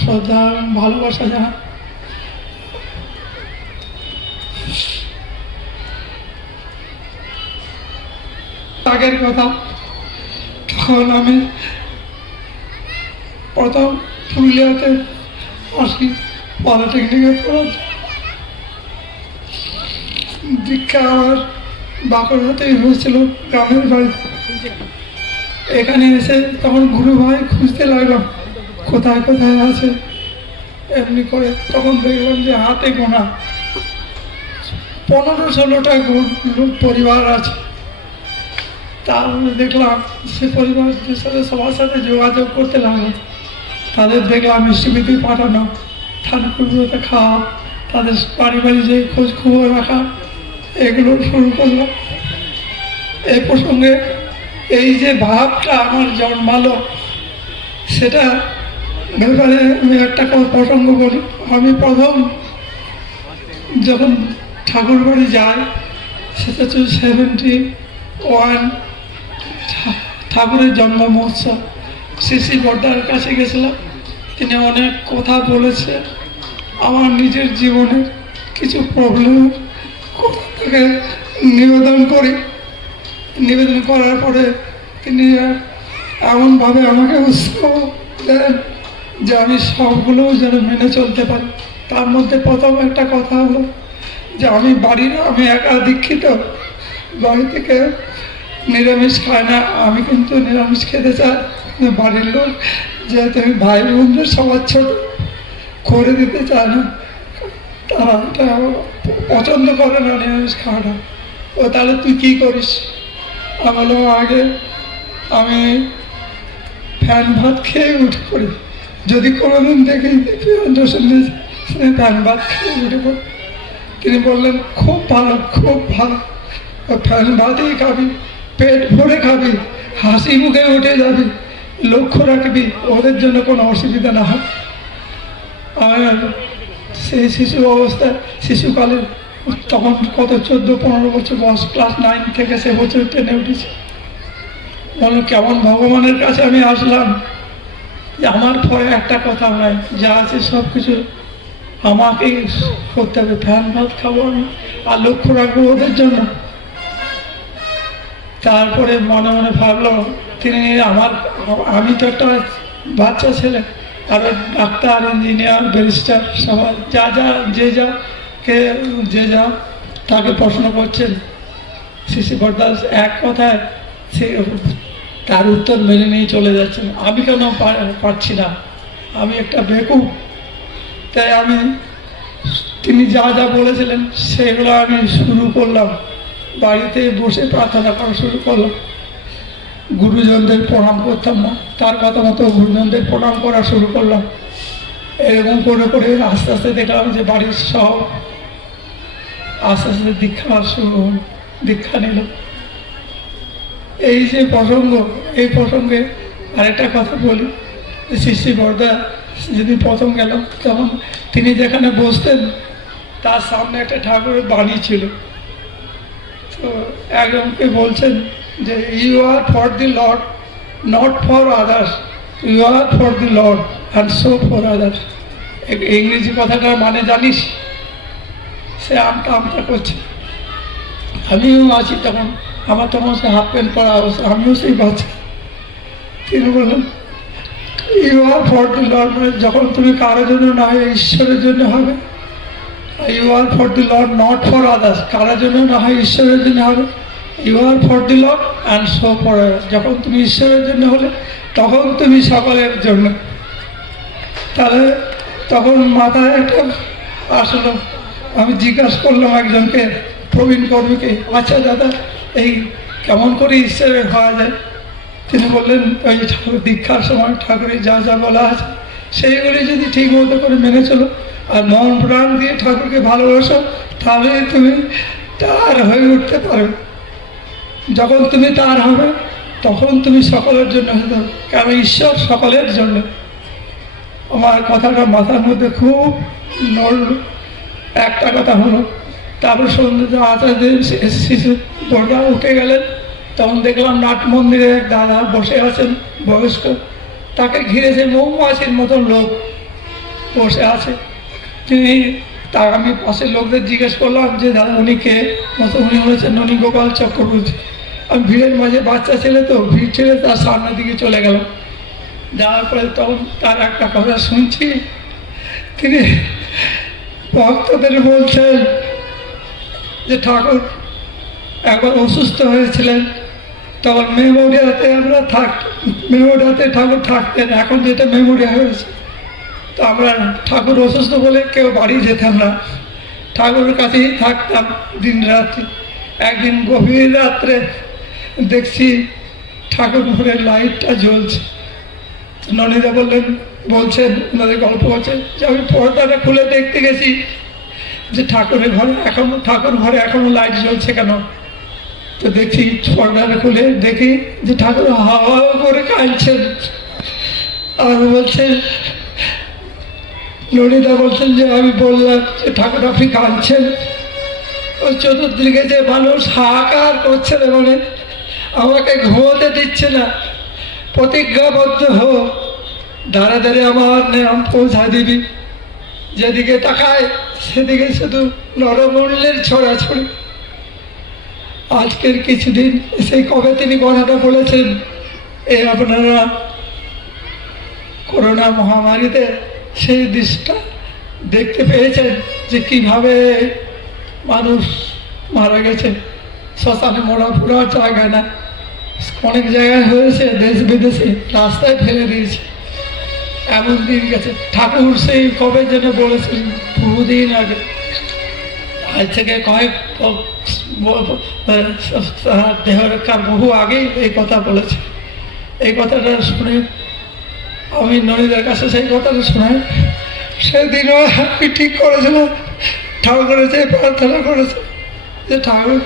শ্রদ্ধা এবং ভালোবাসা জানাই আগের কথা, তখন আমি প্রথম পুরুলিয়াতে আসি, পলিটেকনিকে পড়ার দীক্ষা আমার বাঁকুড়াতেই হয়েছিল, গ্রামের বাড়িতে। এখানে এসে তখন গুরু ভাই খুঁজতে লাগলাম। কোথায় কোথায় আছে? এমনি করে তখন দেখলাম যে হাতে গোনা। পনেরো ষোলোটা গো- লোক পরিবার আছে। তারপরে দেখলাম সে পরিবারদের সাথে সবার সাথে যোগাযোগ করতে লাগল তাদের দেখলাম মিষ্টিমিতি পাঠানো ঠাকুরগুলোতে খাওয়া, তাদের বাড়ি বাড়ি যে খোঁজ খবর রাখা, এগুলো শুরু করলাম। এই প্রসঙ্গে এই যে ভাবটা আমার জন্মালো, সেটা ব্যাপারে আমি একটা প্রসঙ্গ বলি। আমি প্রথম যখন ঠাকুর বাড়ি যাই, সেটা হচ্ছে সেভেন্টি ওয়ান ঠাকুরের জন্ম মহোৎসব। শ্রী বর্দার কাছে গেছিলাম। তিনি অনেক কথা বলেছে। আমার নিজের জীবনে কিছু প্রবলেম থেকে নিবেদন করি। নিবেদন করার পরে তিনি এমনভাবে আমাকে উৎসাহ দেন। যে আমি সবগুলো যেন মেনে চলতে পারি। তার মধ্যে প্রথম একটা কথা হলো যে আমি বাড়ির আমি একা দীক্ষিত। বাড়ি থেকে নিরামিষ খায় না, আমি কিন্তু নিরামিষ খেতে চাই। বাড়ির লোক যেহেতু আমি ভাই বোনদের সবার ছোট, করে দিতে চায় না। তারা এটা পছন্দ করে না নিরামিষ খাওয়াটা। ও তাহলে তুই কী করিস? আমি আগে আমি ফ্যান ভাত খেয়ে উঠে পড়ি। যদি কোনোদিন দেখি তিনি বললেন, খুব ভালো খুব ভালো। ফ্যান ভাতই খাবি, পেট ভরে খাবি, হাসি মুখে উঠে যাবি, লক্ষ্য রাখবি, ওদের জন্য কোনো অসুবিধা না হয়। আর সেই শিশু অবস্থায়, শিশুকালে তখন কত চোদ্দ, পনেরো বছর বয়স, ক্লাস নাইন থেকে সে বছর টেনে উঠেছে। বলল, কেমন ভগবানের কাছে আমি আসলাম? যে আমার পরে একটা কথা নাই, যা আছে সব কিছু আমাকেই করতে হবে। ফ্যান ভাত খাব আমি আর লক্ষ্য রাখব ওদের জন্য। তারপরে মনে মনে ভাবলো, তিনি আমার, আমি তো একটা বাচ্চা ছেলে আরও ডাক্তার, ইঞ্জিনিয়ার, ব্যারিস্টার, সবাই যা যা, যে যা, কে যে যা, তাকে প্রশ্ন করছেন। শিশি বরদাস এক কথায় সে তার উত্তর মেনে নিয়ে চলে যাচ্ছেন। আমি কেন পারছি না? আমি একটা বেকুব। তাই আমি তিনি যা যা বলেছিলেন, সেগুলো আমি শুরু করলাম। বাড়িতে বসে প্রার্থনা করা শুরু করলাম। গুরুজনদের প্রণাম করতাম না। তার কথা মতো গুরুজনদের প্রণাম করা শুরু করলাম। এরকম করে করে আস্তে আস্তে দেখলাম যে বাড়ির সব আস্তে আস্তে দীক্ষা শুরু দীক্ষা নিল। এই যে প্রসঙ্গ, এই প্রসঙ্গে আরেকটা কথা বলি। শ্রী বর্দা যেদিন প্রথম গেলাম তখন তিনি যেখানে বসতেন, তার সামনে একটা ঠাকুরের বাণী ছিল। তো একজনকে বলছেন যে you are for the Lord not for others you are for the Lord and so for others ইংরেজি কথাটার মানে জানিস? সে আমটা আমটা করছে। আমিও আছি তখন। আমার তখন সে হাফ প্যান্ট পরা অবস্থা, আমিও সেই বাচ্চা। তিনি বললেন you are for the Lord মানে যখন তুমি কারোর জন্য না হয় ঈশ্বরের জন্য হবে। You are for the Lord not for others কারোর জন্য না হয় ঈশ্বরের জন্য হবে। You are for the Lord and so for যখন তুমি ঈশ্বরের জন্য হলে, তখন তুমি সকলের জন্য। তাহলে তখন মাথায় একটা আসলো। আমি জিজ্ঞাসা করলাম একজনকে, প্রবীণ কর্মীকে আচ্ছা দাদা। এই কেমন করে ঈশ্বরের হওয়া যায়? তিনি বললেন, ওই ঠাকুর দীক্ষার সময় ঠাকুরের যা যা বলা আছে, সেইগুলি যদি ঠিক মতো করে মেনে চলো আর মন প্রাণ দিয়ে ঠাকুরকে ভালোবাসো, তাহলে তুমি তার হয়ে উঠতে পারবে যখন তুমি তার হবে, তখন তুমি সকলের জন্য হতে হবে কারণ ঈশ্বর সকলের জন্য। আমার কথাটা মাথার মধ্যে খুব নড়ল। একটা কথা হলো তারপর সন্ধ্যে আচার্যদেব শিশু বড়রা উঠে গেলেন। তখন দেখলাম নাট মন্দিরে এক দাদা বসে আছেন, বয়স্ক। তাকে ঘিরেছে মৌমাছির মতন লোক বসে আছে। তিনি তার আমি পাশের লোকদের জিজ্ঞেস করলাম যে, দাদা, উনি কে? মতো উনি বলেছেন উনি গোপাল চক্রবর্তী। আমি ভিড়ের মাঝে বাচ্চা ছেলে তো, ভিড় ছেড়ে তার সামনের দিকে চলে গেলাম যাওয়ার পরে তখন তার একটা কথা শুনছি। তিনি ভক্তদের বলছেন যে ঠাকুর একবার অসুস্থ হয়েছিলেন, তখন মেমোরিয়াতে আমরা থাক মেমোরিয়াতে ঠাকুর থাকতেন, এখন যেটা মেমোরিয়া হয়েছে। তো আমরা ঠাকুর অসুস্থ বলে কেউ বাড়ি যেতাম না। ঠাকুরের কাছেই থাকতাম দিন রাত্রি একদিন গভীর রাত্রে দেখছি ঠাকুর ঘরের লাইটটা জ্বলছে। ননীদা বললেন, বলছেন, ওনাদের গল্প করছেন যে আমি পর্দাটা খুলে দেখতে গেছি যে ঠাকুরের ঘরে এখনও, ঠাকুর ঘরে এখনও লাইট জ্বলছে কেন? তো দেখি পর্দাটা খুলে দেখি যে ঠাকুর হাওয়া করে কাঁদছেন আর বলছেন ননীদা বলছেন যে, আমি বললাম যে ঠাকুর আপনি কাঁদছেন। ওই চতুর্দিকে যে মানুষ হাহাকার করছে না মানে আমাকে ঘুমোতে দিচ্ছে না। প্রতিজ্ঞাবদ্ধ হো ধারে ধারে আমার নাম পৌঁছা দিবি। যেদিকে তাকায়, সেদিকে শুধু নরমূল্যের ছড়াছড়ি। আজকের কিছুদিন সেই কবে তিনি কথাটা বলেছেন এই আপনারা করোনা মহামারীতে সেই দৃশ্যটা দেখতে পেয়েছেন যে কীভাবে মানুষ মারা গেছে। শ্মশানে মোড়া ফুরা জায়গা না, অনেক জায়গায় হয়েছে, দেশ বিদেশে রাস্তায় ফেলে দিয়েছে। এমন দিন গেছে। ঠাকুর সেই কবে যেন বলেছেন, বহুদিন আগে। আজ থেকে কয়েক দেহ রক্ষার বহু আগেই এই কথা বলেছে। এই কথাটা শুনে আমি ননীদের কাছে সেই কথাটা শোনাই। সেদিনও আমি ঠিক করেছিলাম। ঠাকুরের যে প্রার্থনা করেছে যে, ঠাকুর,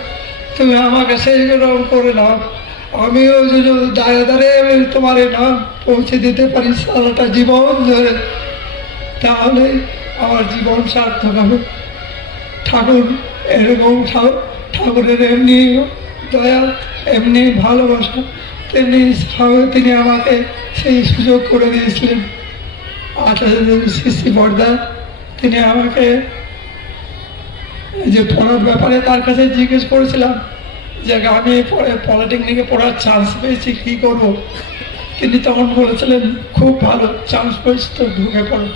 তুমি আমাকে সেই করে নাও আমিও যেন দাঁড়ে দাঁড়িয়ে আমি তোমার নাম পৌঁছে দিতে পারি সারাটা জীবন ধরে। তাহলে আমার জীবন সার্থক হবে। ঠাকুর এরকম ঠাকুর ঠাকুরের এমনি দয়া, এমনি ভালোবাসা, তেমনি তিনি আমাকে সেই সুযোগ করে দিয়েছিলেন। আচার্য শ্রী বর্দা, তিনি আমাকে যে পড়ার ব্যাপারে তার কাছে জিজ্ঞেস করেছিলাম যে আমি পরে পলিটেকনিকে পড়ার চান্স পেয়েছি, কী করব? তিনি তখন বলেছিলেন, খুব ভালো চান্স পেয়েছি তো ঢুকে পড়ো।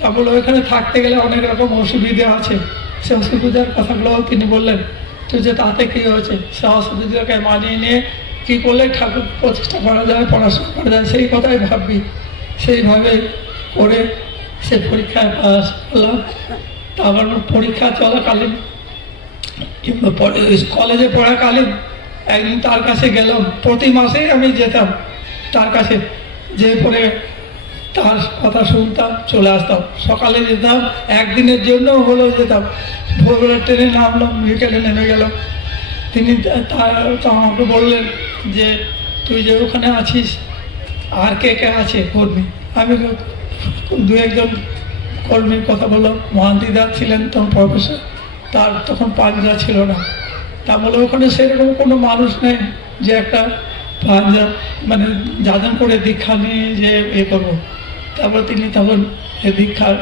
তা বলে ওইখানে থাকতে গেলে অনেক রকম অসুবিধা আছে। সে অসুবিধার কথাগুলো তিনি বললেন। তো যে তাতে কী হয়েছে? সে অসুবিধাকে মানিয়ে নিয়ে কী করলে ঠাকুর প্রতিষ্ঠা করা যায়, পড়াশোনা করা যায়, সেই কথাই ভাববি সেইভাবে করে সে পরীক্ষায় পাস করলাম। তারপর পরীক্ষা চলাকালীন কলেজে পড়াকালীন একদিন তার কাছে গেলাম। প্রতি মাসেই আমি যেতাম তার কাছে। যে পরে তার কথা শুনতাম, চলে আসতাম। সকালে যেতাম, একদিনের জন্য হলেও যেতাম। ভোরবেলা ট্রেনে নামলাম, বিকেলে নেমে গেলাম। তিনি তার আমাকে বললেন যে, তুই যে ওখানে আছিস, আর কে কে আছে কর্মী? আমি দু একজন কর্মীর কথা বললাম। মহান্তিদা ছিলেন, তখন প্রফেসর। তার তখন পাঞ্জা ছিল না। তা বলে ওখানে সেরকম কোনো মানুষ নেই যে একটা পাঞ্জা মানে যাজন করে দীক্ষা নিয়ে যে এ করব। তারপর তিনি তখন এই দীক্ষার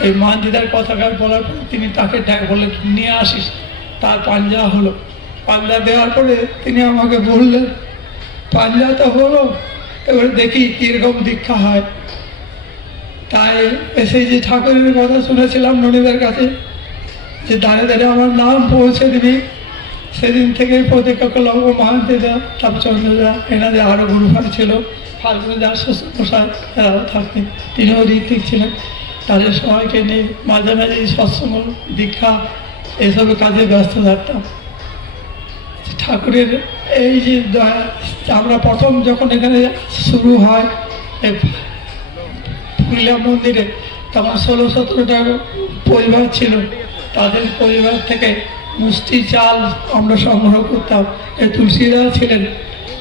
এই মহান্তিদার কথাটা বলার পর তিনি তাকে ডাক বলে নিয়ে আসিস। তার পাঞ্জা হলো। পাঞ্জা দেওয়ার পরে তিনি আমাকে বললেন, পাঞ্জা তো হলো, এবারে দেখি কীরকম দীক্ষা হয়। তাই এসে যে ঠাকুরের কথা শুনেছিলাম ননীদের কাছে যে দাঁড়ে দাঁড়িয়ে আমার নাম পৌঁছে দিবি। সেদিন থেকেই প্রতিজ্ঞা করলাম ও মহান্তিদা তাপচন্দ্রদা, এনাদের আরও গুরুভাই ছিল। দাস মশাই এরাও থাকতেন। তিনিও ঋত্বিক ছিলেন। তাদের সবাইকে নিয়ে মাঝে মাঝে সৎসঙ্গ, দীক্ষা, এসব কাজে ব্যস্ত থাকতাম। ঠাকুরের এই যে আমরা প্রথম যখন এখানে শুরু হয় পুরুলিয়া মন্দিরে, তখন ষোলো সতেরোটা পরিবার ছিল। তাদের পরিবার থেকে মুষ্টি, চাল আমরা সংগ্রহ করতাম। এই তুলসীদা ছিলেন।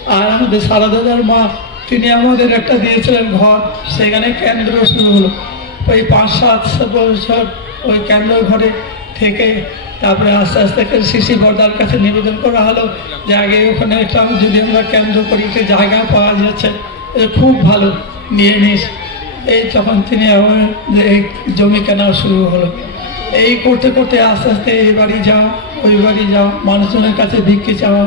আর আমাদের সারদাদার মা, তিনি আমাদের একটা দিয়েছিলেন ঘর। সেখানে কেন্দ্র শুরু হলো। ওই পাঁচ, সাত বছর ওই কেন্দ্র ঘরে থেকে তারপরে আস্তে আস্তে করে শিশি বর্দার কাছে নিবেদন করা হলো যে আগে ওখানে একটা যদি আমরা কেন্দ্র করি, একটা জায়গা পাওয়া যাচ্ছে। খুব ভালো। নিয়ে নিস। এই তখন তিনি আমার জমি কেনা শুরু হলো। এই করতে করতে আস্তে আস্তে এই বাড়ি যাওয়া ওই বাড়ি যাওয়া মানুষজনের কাছে ভিক্ষে চাওয়া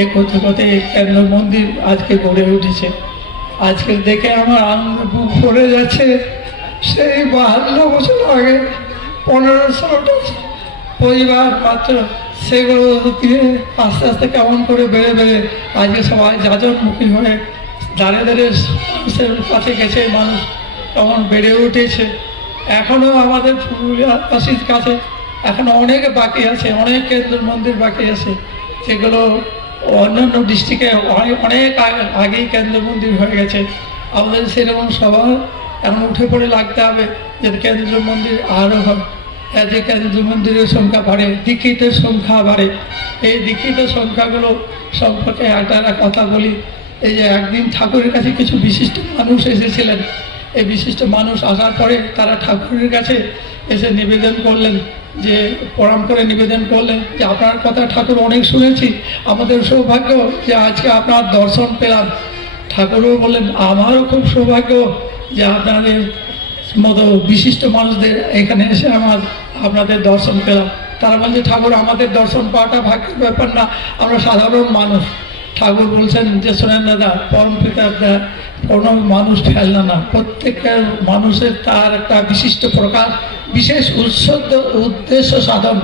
এই করতে করতে এই কেন্দ্র মন্দির আজকে গড়ে উঠেছে। আজকে দেখে আমার আনন্দ বুক ভরে যাচ্ছে। সেই বাহান্ন বছর আগে, পনেরো ষোলোটা পরিবার মাত্র সেগুলো দিয়ে আস্তে আস্তে কেমন করে বেড়ে বেড়ে আজকে সবাই যাজকমুখী হয়ে দাঁড়িয়ে দাঁড়িয়ে মানুষের কাছে গেছে, মানুষ কেমন বেড়ে উঠেছে। এখনও আমাদের পুরুলিয়াবাসীর কাছে। এখনও অনেক বাকি আছে, অনেক কেন্দ্র মন্দির বাকি আছে, যেগুলো অন্যান্য ডিস্ট্রিক্টে অনেক আগেই কেন্দ্র মন্দির হয়ে গেছে। আমাদের সেরকম সবার এখন উঠে পড়ে লাগতে হবে যে কেন্দ্র মন্দির আরও হবে যে কেন্দ্র মন্দিরের সংখ্যা বাড়ে, দীক্ষিতের সংখ্যা বাড়ে। এই দীক্ষিত সংখ্যাগুলো সম্পর্কে একটা কথা বলি। এই যে একদিন ঠাকুরের কাছে কিছু বিশিষ্ট মানুষ এসেছিলেন এই বিশিষ্ট মানুষ আসার পরে তারা ঠাকুরের কাছে এসে নিবেদন করলেন যে, প্রণাম করে নিবেদন করলেন যে, আপনার কথা ঠাকুর অনেক শুনেছি। আমাদের সৌভাগ্য যে আজকে আপনার দর্শন পেলাম। ঠাকুরও বললেন, আমারও খুব সৌভাগ্য যে আপনাদের মতো বিশিষ্ট মানুষদের এখানে এসে আমার, আপনাদের দর্শন পেলাম। তারা বলছে, ঠাকুর, আমাদের দর্শন পাওয়াটা ভাগ্যের ব্যাপার না, আমরা সাধারণ মানুষ। ঠাকুর বলছেন যে, শোনেন দাদা, পরম পিতার কোনো মানুষ ফেলনা না প্রত্যেকটা মানুষের তার একটা বিশিষ্ট প্রকার, বিশেষ উৎসদ উদ্দেশ্য সাধন।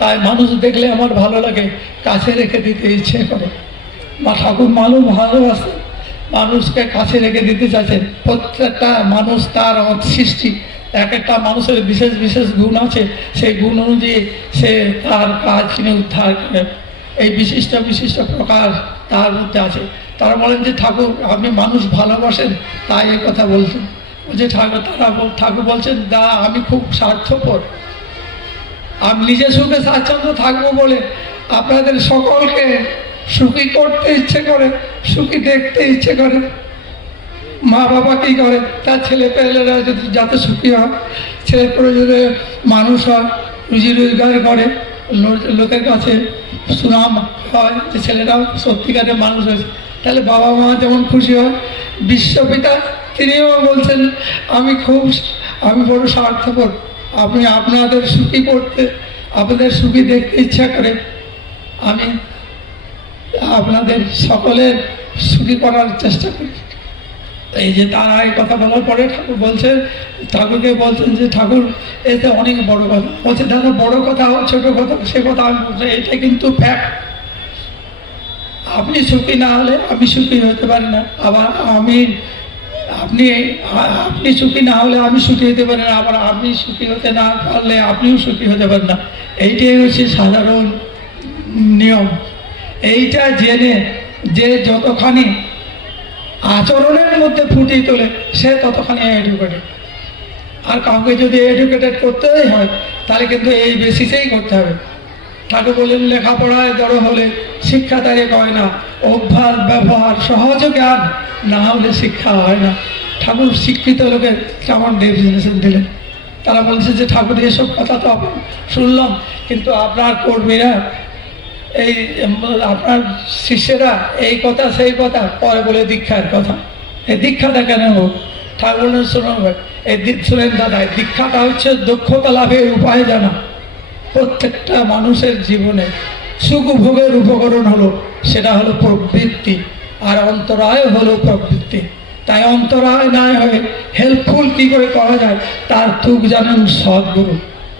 তাই মানুষ দেখলে আমার ভালো লাগে, কাছে রেখে দিতে ইচ্ছে করে। মা ঠাকুর মানুষ ভালোবাসে, মানুষকে কাছে রেখে দিতে চাচ্ছেন প্রত্যেকটা মানুষ তার সৃষ্টি। এক একটা মানুষের বিশেষ বিশেষ গুণ আছে, সেই গুণ অনুযায়ী সে তার কাজ কিনে উদ্ধার করে। এই বিশিষ্ট বিশিষ্ট প্রকার তার মধ্যে আছে। তারা বলেন যে, ঠাকুর, আপনি মানুষ ভালোবাসেন, তাই এই কথা বলছেন। যে ঠাকুর, তারা ঠাকুর বলছেন, দা, আমি খুব স্বার্থপর। আমি নিজে সুখে, স্বাচ্ছন্দ্য থাকব বলে আপনাদের সকলকে সুখী করতে ইচ্ছে করে, সুখী দেখতে ইচ্ছে করে। মা বাবা কী করে? তার ছেলে পেলেরা যদি যাতে সুখী হয়, ছেলে যদি মানুষ হয়, রুজি রোজগার করে লোকের কাছে সুনাম হয়, যে ছেলেরাও সত্যিকারের মানুষ হয়েছে। তাহলে বাবা মা যেমন খুশি হয়, বিশ্বপিতা তিনিও বলছেন, আমি খুব, আমি বড় স্বার্থপর। আপনি আপনাদের সুখী করতে, আপনাদের সুখী দেখতে ইচ্ছা করে। আমি আপনাদের সকলের সুখী করার চেষ্টা করি। এই যে তারা এই কথা বলার পরে ঠাকুর বলছেন ঠাকুরকে বলছেন যে, ঠাকুর, এতে অনেক বড় কথা। বলছে, দাদা, বড় কথা ছোট কথা সে কথা আমি বলছি এটা কিন্তু ফ্যাক্ট আপনি সুখী না হলে আমি সুখী হতে পারি না। আবার আমি আপনি আপনি সুখী না হলে আমি সুখী হতে পারি না। আবার আপনি সুখী হতে না পারলে আপনিও সুখী হতে পারেন না। এইটাই হচ্ছে সাধারণ নিয়ম। এইটা জেনে যে যতখানি আচরণের মধ্যে ফুটিয়ে তোলে, সে ততখানি এডুকেটেড আর কাউকে যদি এডুকেটেড করতেই হয়, তাহলে কিন্তু এই বেসিসেই করতে হবে। ঠাকুর বললেন লেখাপড়ায় জড়ো হলে শিক্ষা তারে কয় না। অভ্যাস ব্যবহার সহজ জ্ঞান না হলে শিক্ষা হয় না। ঠাকুর শিক্ষিত লোকের কেমন ডেফিনেশন দিলেন। তারা বলছে যে ঠাকুর এসব কথা তো শুনলাম কিন্তু আপনার কর্মীরা এই আপনার শিষ্যেরা এই কথা সেই কথা পরে বলে দীক্ষার কথা। এই দীক্ষাটা কেন হোক? ঠাকুর বললেন শোনো ভাই, এই শুনেন দাদা দীক্ষাটা হচ্ছে দক্ষতা লাভের উপায় জানা। প্রত্যেকটা মানুষের জীবনে সুখ ভোগের উপকরণ হলো, সেটা হলো প্রবৃত্তি, আর অন্তরায় হলো প্রবৃত্তি। তাই অন্তরায় না হয়ে হেল্পফুল কী করে করা যায়? তার তুক জানেন সদ্গুরু।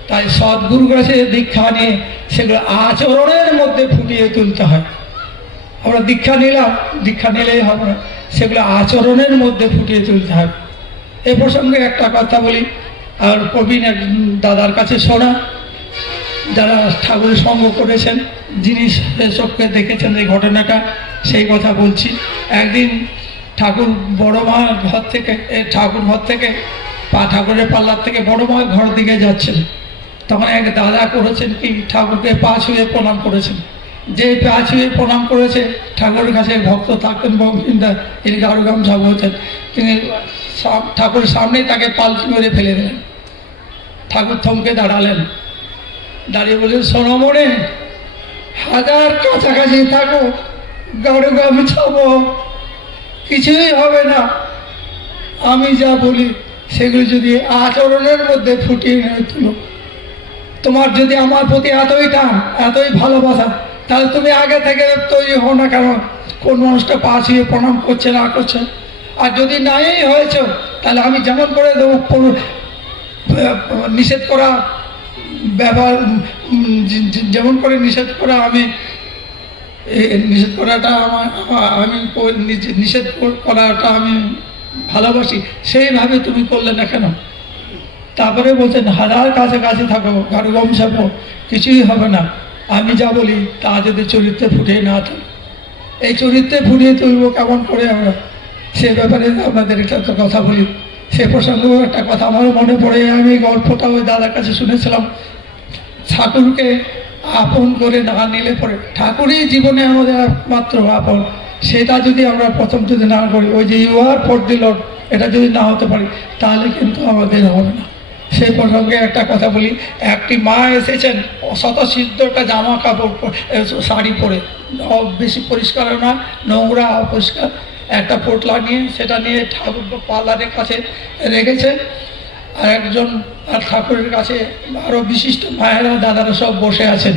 তাই সদ্গুরুর কাছে দীক্ষা নিয়ে সেগুলো আচরণের মধ্যে ফুটিয়ে তুলতে হয়। আমরা দীক্ষা নিলাম, দীক্ষা নিলেই হবে না, সেগুলো আচরণের মধ্যে ফুটিয়ে তুলতে হবে এ প্রসঙ্গে একটা কথা বলি, আর প্রবীণ দাদার কাছে শোনা। যারা ঠাকুরের সঙ্গ করেছেন, যিনি চোখকে দেখেছেন এই ঘটনাটা, সেই কথা বলছি। একদিন ঠাকুর বড় মা ঘর থেকে ঠাকুর ঘর থেকে, পা ঠাকুরের পাল্লার থেকে বড় মায়ের ঘর দিকে যাচ্ছেন। তখন এক দাদা করেছেন কি, ঠাকুরকে পা ছুঁয়ে প্রণাম করেছেন। যে পা ছুঁয়ে প্রণাম করেছে, ঠাকুরের কাছে ভক্ত থাকতেন বঙ্কিমদার তিনি গাড়ু গামছা বলতেন তিনি ঠাকুরের সামনেই তাকে পালকি মেরে ফেলে দিলেন। ঠাকুর থমকে দাঁড়ালেন। দাঁড়িয়ে বললেন শোনো মনে হাজার কাছাকাছি থাকো গাড়ু গামছাবো কিছুই হবে না। আমি যা বলি, সেগুলো যদি আচরণের মধ্যে ফুটিয়ে তুলো। তোমার যদি আমার প্রতি এতই টান, এতই ভালোবাসা, তাহলে তুমি আগে থেকে তৈরি হও না কেন? কোন মানুষটা পা ছুঁয়ে প্রণাম করছে না করছে? আর যদি নাই হয়েছ, তাহলে আমি যেমন করে দেবো নিষেধ করা ব্যবহার যেমন করে নিষেধ করা আমি নিষেধ করাটা আমার আমি নিষেধ করাটা আমি ভালোবাসি। সেইভাবে তুমি করলে না কেন? তারপরে বলছেন, হাজার কাছে কাছে থাকো গম ছাপো কিছুই হবে না। আমি যা বলি, তা যদি চরিত্রে ফুটিয়ে না থাকে। এই চরিত্রে ফুটিয়ে তুলবো কেমন করে আমরা? সে ব্যাপারে আপনাদের একটা কথা বলি। সে প্রসঙ্গেও একটা কথা আমার মনে পড়ে। আমি গল্পটা ওই দাদার কাছে শুনেছিলাম। ঠাকুরকে আপন করে না নিলে পরে ঠাকুরই জীবনে আমাদের একমাত্র আপন। সেটা যদি আমরা প্রথম যদি না করি, ওই যে ইউ আর ফর দি এটা যদি না হতে পারি, তাহলে কিন্তু আমাদের হবে না। সেই প্রসঙ্গে একটা কথা বলি, একটি মা এসেছেন শত সিদ্ধ একটা জামা কাপড় শাড়ি পরে। বেশি পরিষ্কার না, নোংরা, অপরিষ্কার। একটা পোটলা নিয়ে, সেটা নিয়ে ঠাকুর পার্লারের কাছে রেখেছেন। আর একজন, আর ঠাকুরের কাছে আরও বিশিষ্ট মায়েরা, দাদারা সব বসে আছেন।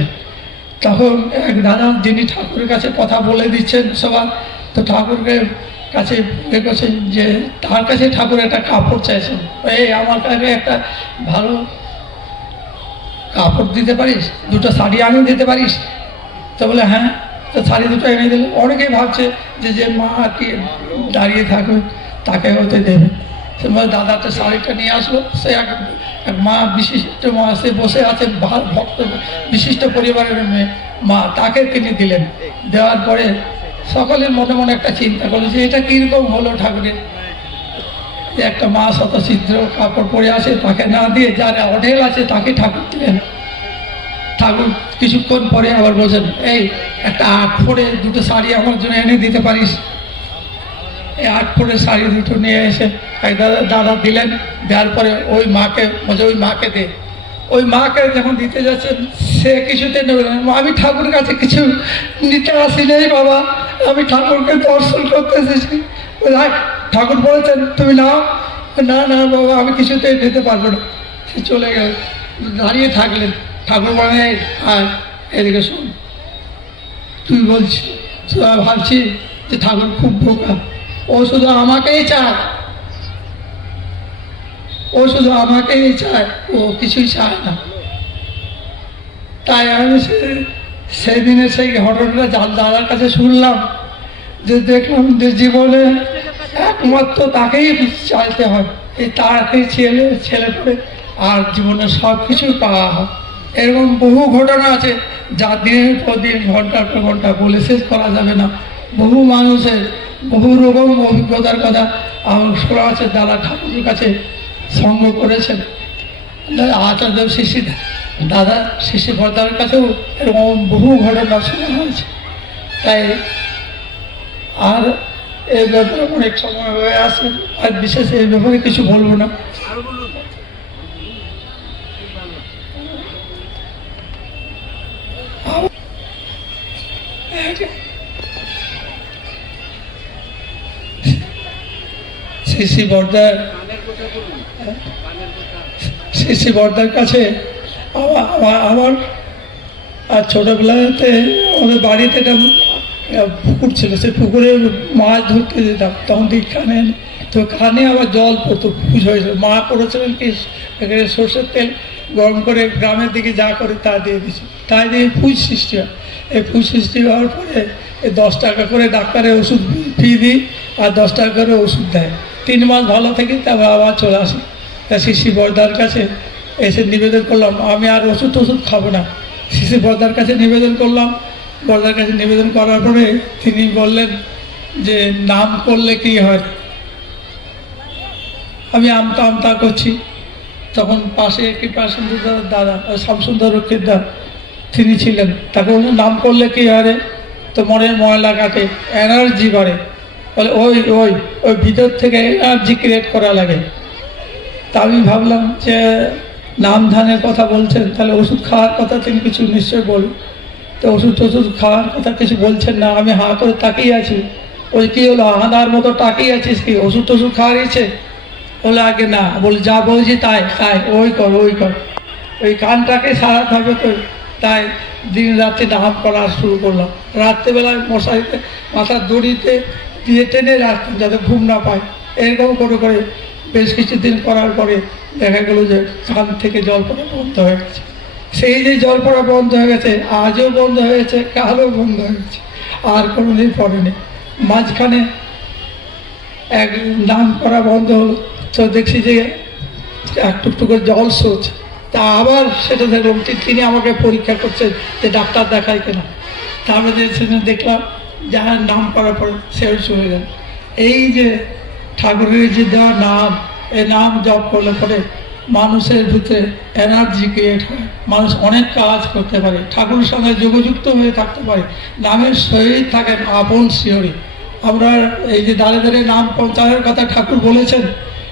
তখন এক দাদা যিনি ঠাকুরের কাছে কথা বলে দিচ্ছেন সবার। তো ঠাকুরকে কাছে করছেন যে, তার কাছে ঠাকুর একটা কাপড় চাইছেন। এই, আমার কাছে একটা ভালো কাপড় দিতে পারিস? দুটো শাড়ি আনি দিতে পারিস? তো বলে হ্যাঁ। তো শাড়ি দুটো এনে দিল অনেকেই ভাবছে যে যে মা কি দাঁড়িয়ে থাকবে তাকে হতে দেবে। সে বলে, দাদা, তো শাড়িটা নিয়ে আসলো। সে এক মা বিশিষ্ট মা, সে বসে আছে ভক্ত, বিশিষ্ট পরিবারের মেয়ে। মা, তাকে তিনি দিলেন। দেওয়ার পরে সকলের মনে মনে একটা চিন্তা করল যে, এটা কীরকম হলো ঠাকুরের? একটা মা শত ছিদ্র কাপড় পরে আছে তাকে না দিয়ে যার অঢেল আছে, তাকে ঠাকুর দিলেন। ঠাকুর কিছুক্ষণ পরে আবার বলছেন, এই, একটা আট ফোড়ে দুটো শাড়ি আমার জন্য এনে দিতে পারিস? এই আট ফোড়ে শাড়ি দুটো নিয়ে এসে এক দাদা দাদা দিলেন, দেওয়ার পরে ওই মাকে, বলছে, ওই মাকে দে। ওই মাকে যখন দিতে যাচ্ছেন, সে কিছুতে নেবে আমি ঠাকুরের কাছে কিছু নিতে আসি নেই বাবা। আমি ঠাকুরকে দর্শন করতে এসেছি। ঠাকুর বলেছেন, তুমি নাও। না না বাবা, আমি কিছুতে নিতে পারব না। সে চলে গেল, দাঁড়িয়ে থাকলেন। ঠাকুর "এই, এদিকে শোন তুই বলছি তো ভাবছি যে ঠাকুর খুব বোকা। ও শুধু আমাকেই চায়। ও শুধু আমাকেই চায় ও কিছুই চায় না। তাই আমি সেদিনে সেই ঘটনাটা দাদার কাছে শুনলাম যে দেখলাম যে জীবনে একমাত্র তাকেই চাইতে হয়। এই তাকে ছেলে ছেলে করে আর জীবনে সব কিছু পাওয়া হয়। এরকম বহু ঘটনা আছে যা দিনের পর দিন, ঘণ্টার পর ঘণ্টা বলে শেষ করা যাবে না। বহু মানুষের, বহু রকম অভিজ্ঞতার কথা আমার শোনা আছে, দাদা ঠাকুরের কাছে সঙ্গ করেছেন। আচার্য শিশি দাদা শিশি ভর্তার কাছেও এরকম বহু ঘটনা শোনা হয়েছে। তাই আর এই ব্যাপারে অনেক সময় হয়ে আসে, আর বিশেষ এই ব্যাপারে কিছু বলব না। শিশি বর্দার শিশি বর্দার কাছে আমা- আমা- আমার আর ছোটোবেলাতে আমাদের বাড়িতে একটা পুকুর ছিল সেই পুকুরে মাছ ধরতে যেতাম। তখন দেখি কানে তো কানে আবার জল পড়তো পুজো হয়েছিল মা করেছিলেন কি এখানে সর্ষের তেল গরম করে গ্রামের দিকে যা করে তা দিয়ে দিয়েছি। তাই দিয়ে পুজ সৃষ্টি হয়। এই পুজ সৃষ্টি হওয়ার পরে এই দশ টাকা করে ডাক্তারের ওষুধ ফি দিই আর দশ টাকা করে ওষুধ দেয়। তিন মাস ভালো থেকে তারপর আবার চলে আসি। তা শিশি বর্দার কাছে এসে নিবেদন করলাম, আমি আর ওষুধ টষুধ খাব না। শিশি বর্দার কাছে নিবেদন করলাম। বর্দার কাছে নিবেদন করার পরে তিনি বললেন যে, নাম করলে কি হয়? আমি আমতা আমতা করছি। তখন পাশে কৃপা সুন্দর দাদা শামসুন্দর রক্ষিতদার, তিনি ছিলেন। তাকে নাম করলে কি হারে? তো মনের ময়লা কাটে এনার্জি বাড়ে। বলে, ওই ওই ওই ভিতর থেকে এনার্জি ক্রিয়েট করা লাগে। তা আমি ভাবলাম যে, নাম ধানের কথা বলছেন, তাহলে ওষুধ খাওয়ার কথা তিনি কিছু নিশ্চয় বলুন তো ওষুধ টষুধ খাওয়ার কথা কিছু বলছেন না। আমি হাঁ করে তাকিয়ে আছি। ওই কি হলো? হাঁদার মতো তাকিয়ে আছিস কি? ওষুধ টষুধ খাওয়ার ইচ্ছে? বলে আগে না। বলে যা বলছি তাই তাই, ওই কর ওই কর। ওই কানটাকে সারাতে হবে তো, তাই দিন রাত্রে নাম করা শুরু করলাম। রাত্রেবেলায় মশারিতে মাথার দড়িতে দিয়ে টেনে রাখতাম যাতে ঘুম না পায়। এরকম করে করে বেশ কিছুদিন করার পরে দেখা গেল যে কান থেকে জল পড়া বন্ধ হয়ে গেছে। সেই যে জল পড়া বন্ধ হয়ে গেছে, আজও বন্ধ হয়েছে কালও বন্ধ হয়ে গেছে, আর কোনোদিন পড়েনি। মাঝখানে এক নাম করা বন্ধ হলো। তো দেখছি যে একটু করে জল সোচ তা আবার সেটা দেখলাম তিনি আমাকে পরীক্ষা করছেন যে ডাক্তার দেখায় কিনা। তারপরে যে দেখলাম, যার নাম করার পর সেও চলে গেল। এই যে ঠাকুরের যে দেওয়া নাম এই নাম জপ করলে পরে মানুষের ভিতরে এনার্জি ক্রিয়েট হয়। মানুষ অনেক কাজ করতে পারে। ঠাকুরের সঙ্গে যোগযুক্ত হয়ে থাকতে পারে। নামের সহিত থাকেন আপন শিহরি আমরা এই যে দাঁড়ে দাঁড়িয়ে নাম পঞ্চায়ের কথা ঠাকুর বলেছেন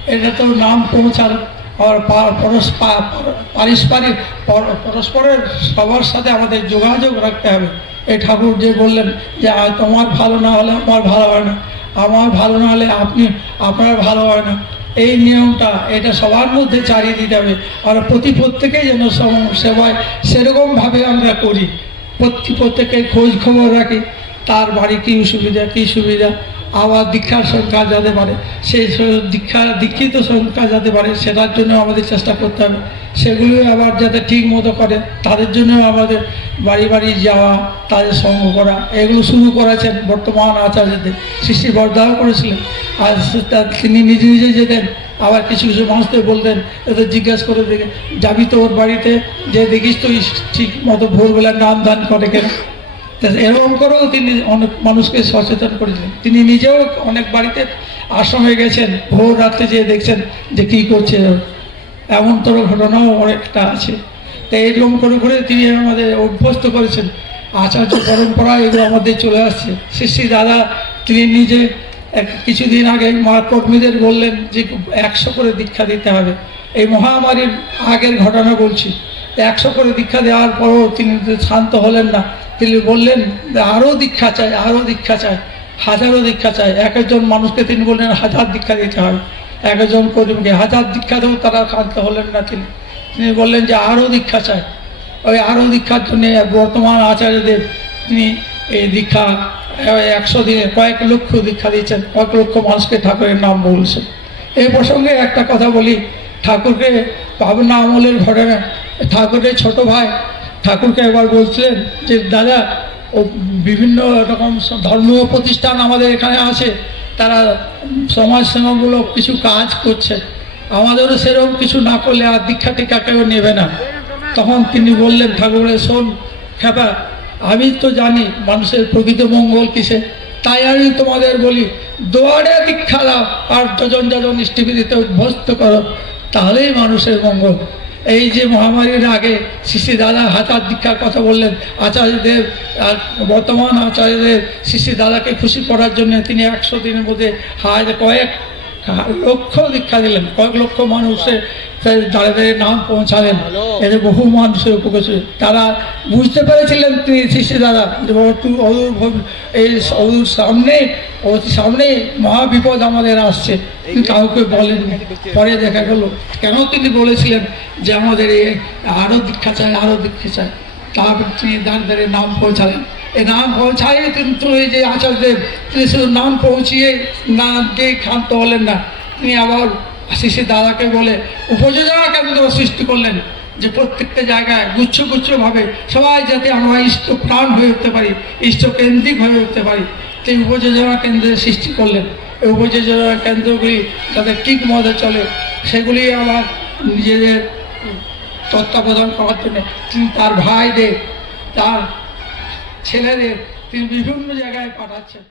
এটা তো নাম পৌঁছানো আর পা- পরস- পা- পর- পারস্পরিক পরস্পরের সবার সাথে আমাদের যোগাযোগ রাখতে হবে। এই ঠাকুর যে বললেন যে তোমার ভালো না হলে আমার ভালো হয় না। আমার ভালো না হলে আপনি, আপনার ভালো হয় না। এই নিয়মটা, এটা সবার মধ্যে চালিয়ে দিতে হবে। আর প্রতি প্রত্যেকেই যেন সেবায় সেরকমভাবে আমরা করি। প্রতি প্রত্যেকে খোঁজ খবর রাখি। তার বাড়ি কী সুবিধা কী সুবিধা? আবার দীক্ষার সংখ্যা যাতে পারে সেই দীক্ষা, দীক্ষিত সংখ্যা যাতে পারে সেটার জন্য আমাদের চেষ্টা করতে হবে। সেগুলো আবার যাতে ঠিক মতো করে, তাদের জন্য আমাদের বাড়ি বাড়ি যাওয়া, তাদের সঙ্গ করা, এগুলো শুরু করেছেন বর্তমান আচার্যদের, সৃষ্টি বরদাহ করেছিলেন। আর তিনি নিজে নিজে যেতেন, আবার কিছু কিছু মানুষদের বলতেন, এদের জিজ্ঞাসা করে দেখে, যাবি তো ওর বাড়িতে? যে দেখিস তো ঠিক মতো ভোরবেলা নাম দান করে কেন? এরকম করেও তিনি অনেক মানুষকে সচেতন করেছেন। তিনি নিজেও অনেক বাড়িতে আশ্রমে গেছেন, ভোর রাত্রে যেয়ে দেখছেন যে কী করছে। এমন তোর ঘটনাও অনেকটা আছে। তো এরকম করে করে তিনি আমাদের অভ্যস্ত করেছেন। আচার্য পরম্পরা এগুলো আমাদের চলে আসছে। শ্রী দাদা তিনি নিজে এক কিছুদিন আগে কর্মীদের বললেন যে একশো করে দীক্ষা দিতে হবে। এই মহামারীর আগের ঘটনা বলছি। একশো করে দীক্ষা দেওয়ার পরও তিনি শান্ত হলেন না। তিনি বললেন আরও দীক্ষা চাই আরও দীক্ষা চাই হাজারও দীক্ষা চাই। এক একজন মানুষকে তিনি বললেন, হাজার দীক্ষা দিতে হবে এক একজন কর্মীকে, হাজার দীক্ষা দেও, তারা শান্ত হলেন না। তিনি তিনি বললেন যে আরও দীক্ষা চাই। ওই আরও দীক্ষার জন্য বর্তমান আচার্যদেব তিনি এই দীক্ষা একশো দিনে কয়েক লক্ষ দীক্ষা দিয়েছেন, কয়েক লক্ষ মানুষকে ঠাকুরের নাম বলছেন। এই প্রসঙ্গে একটা কথা বলি, ঠাকুরকে পাবনা আমলের ঘটনা, ঠাকুরের ছোট ভাই ঠাকুরকে একবার বলছিলেন যে, দাদা, ও বিভিন্ন রকম ধর্মীয় প্রতিষ্ঠান আমাদের এখানে আছে। তারা সমাজসেবামূলক কিছু কাজ করছে। আমাদেরও সেরকম কিছু না করলে আর দীক্ষা টিক্ষা কেউ নেবে না। তখন তিনি বললেন, ঠাকুরের, শোন, খেপা, আমি তো জানি মানুষের প্রকৃত মঙ্গল কিসে। তাই আমি তোমাদের বলি, দোয়ারে দীক্ষা দাও আর যজন যজন ইষ্টিবিদিতে উদ্ভস্ত করো। তাহলেই মানুষের মঙ্গল। এই যে মহামারীর আগে শ্রী দাদা হাতার দীক্ষার কথা বললেন আচার্যদের আর বর্তমান আচার্যদের শ্রী দাদাকে খুশি করার জন্য তিনি একশো দিনের মধ্যে হাজার কয়েক লক্ষ দীক্ষা দিলেন। কয়েক লক্ষ মানুষের দাঁড়িয়ে দাঁড়িয়ে নাম পৌঁছালেন। এতে বহু মানুষের উপকার তারা বুঝতে পেরেছিলেন তিনি শিষ্য দাদা যে অদূর ভব- এই অদূর সামনে অতি সামনে মহাবিপদ আমাদের আসছে। তিনি কাউকে বলেন পরে দেখা গেল কেন তিনি বলেছিলেন যে আমাদের এ আরও দীক্ষা চায় আরও দীক্ষা চায়? তারপর তিনি দাঁড়িয়ে দাঁড়িয়ে নাম পৌঁছালেন। নাম পৌঁছায় কিন্তু এই যে আচার্যদেব তিনি শুধু নাম পৌঁছিয়ে না দিয়ে ক্ষান্ত হলেন না, তিনি আবার শিশির দাদাকে বলে উপযোজনা কেন্দ্র সৃষ্টি করলেন? যে প্রত্যেকটা জায়গায় গুচ্ছ গুচ্ছভাবে সবাই যাতে আমরা ইষ্ট প্রাণ হয়ে উঠতে পারি ইষ্টকেন্দ্রিক হয়ে উঠতে পারি, সেই উপযোজনা কেন্দ্রের সৃষ্টি করলেন। এই উপযোজনা কেন্দ্রগুলি যাতে ঠিক মতো চলে, সেগুলি আবার নিজেদের তত্ত্বাবধান করার জন্য। তিনি তার ভাইদের, তার ছেলেদের তিনি বিভিন্ন জায়গায় পাঠাচ্ছেন।